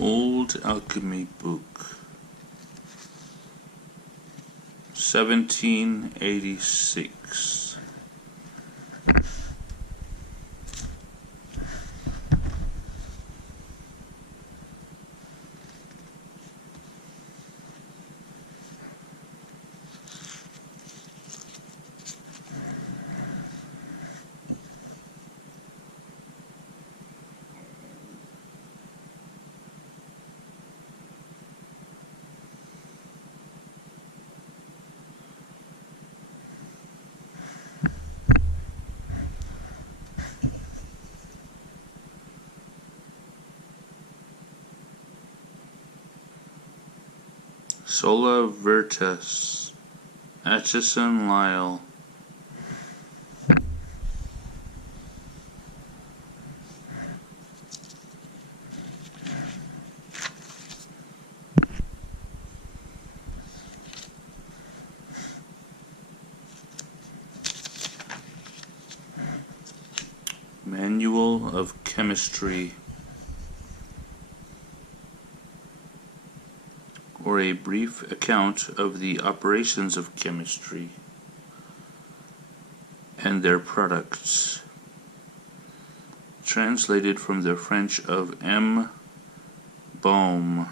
Old Alchemy book, 1786. Sola Virtus, Atchison Lyle. Manual of Chemistry, or a brief account of the operations of chemistry and their products, translated from the French of M. Baume,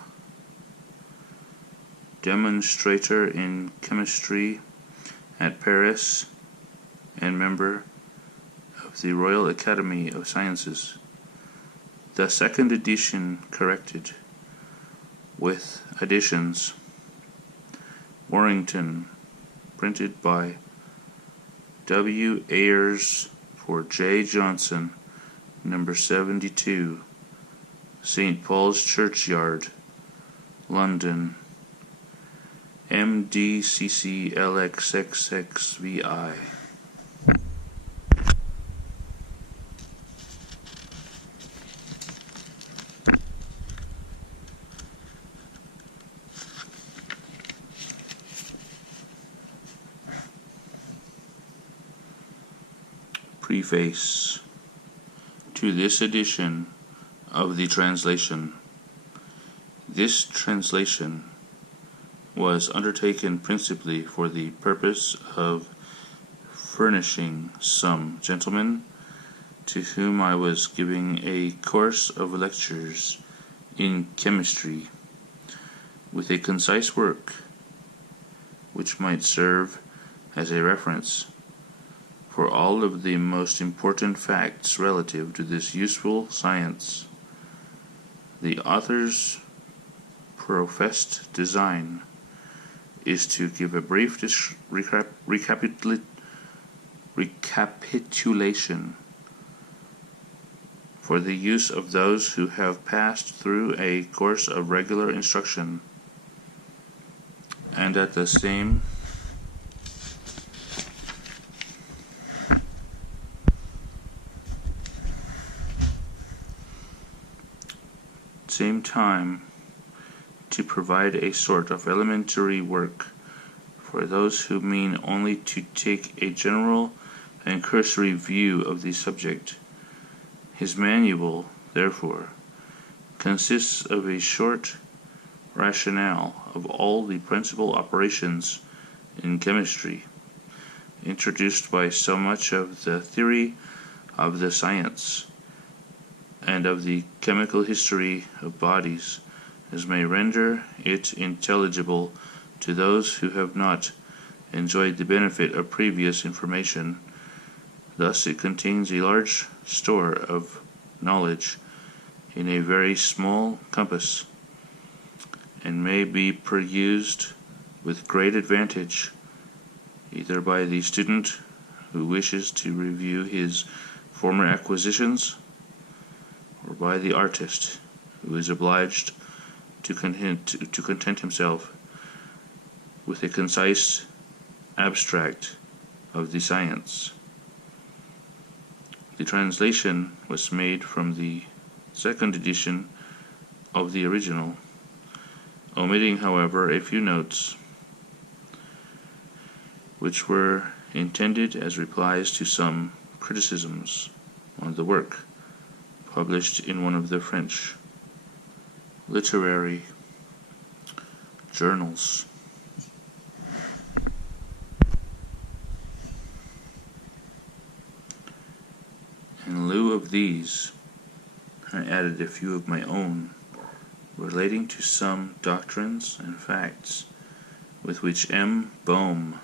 demonstrator in chemistry at Paris and member of the Royal Academy of Sciences. The second edition corrected, with additions. Warrington, printed by W. Ayers for J. Johnson, number 72, St. Paul's Churchyard, London, MDCCLXXXVI. Preface to this edition of the translation. This translation was undertaken principally for the purpose of furnishing some gentlemen to whom I was giving a course of lectures in chemistry with a concise work which might serve as a reference for all of the most important facts relative to this useful science. The author's professed design is to give a brief recapitulation for the use of those who have passed through a course of regular instruction, and at the same time to provide a sort of elementary work for those who mean only to take a general and cursory view of the subject. His manual, therefore, consists of a short rationale of all the principal operations in chemistry, introduced by so much of the theory of the science and of the chemical history of bodies as may render it intelligible to those who have not enjoyed the benefit of previous information. Thus it contains a large store of knowledge in a very small compass, and may be perused with great advantage either by the student who wishes to review his former acquisitions, or by the artist who is obliged to content himself with a concise abstract of the science. The translation was made from the second edition of the original, omitting, however, a few notes which were intended as replies to some criticisms on the work published in one of the French literary journals. In lieu of these, I added a few of my own, relating to some doctrines and facts with which M. Bohm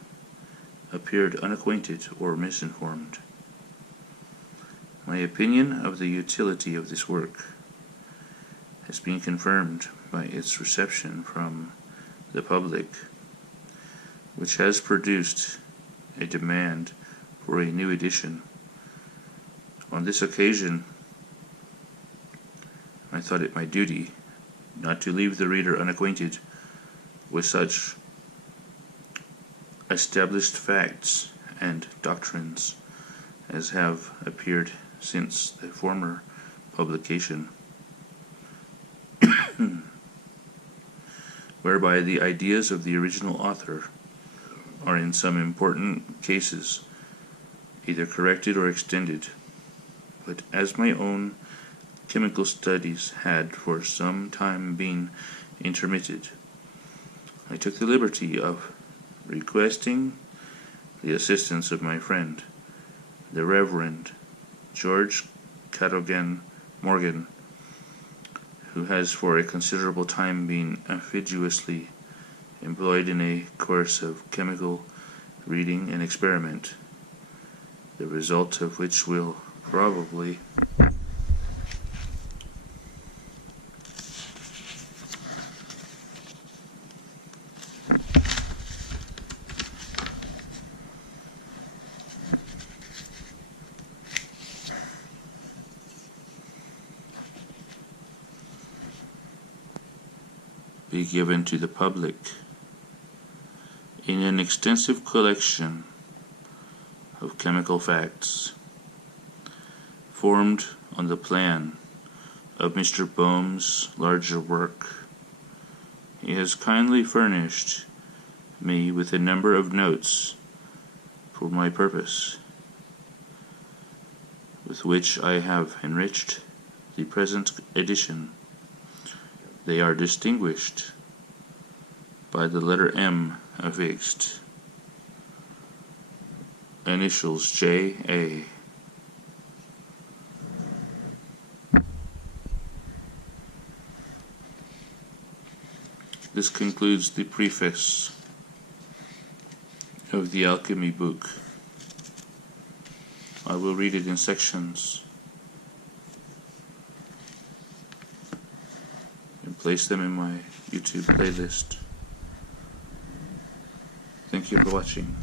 appeared unacquainted or misinformed. My opinion of the utility of this work has been confirmed by its reception from the public, which has produced a demand for a new edition. On this occasion, I thought it my duty not to leave the reader unacquainted with such established facts and doctrines as have appeared since the former publication, whereby the ideas of the original author are in some important cases either corrected or extended. But as my own chemical studies had for some time been intermitted, I took the liberty of requesting the assistance of my friend, the Reverend George Cadogan Morgan, who has for a considerable time been assiduously employed in a course of chemical reading and experiment, the result of which will probably be given to the public in an extensive collection of chemical facts formed on the plan of Mr. Bohm's larger work. He has kindly furnished me with a number of notes for my purpose, with which I have enriched the present edition. They are distinguished by the letter M affixed, initials J.A. This concludes the preface of the Alchemy book. I will read it in sections and place them in my YouTube playlist. Thank you for watching.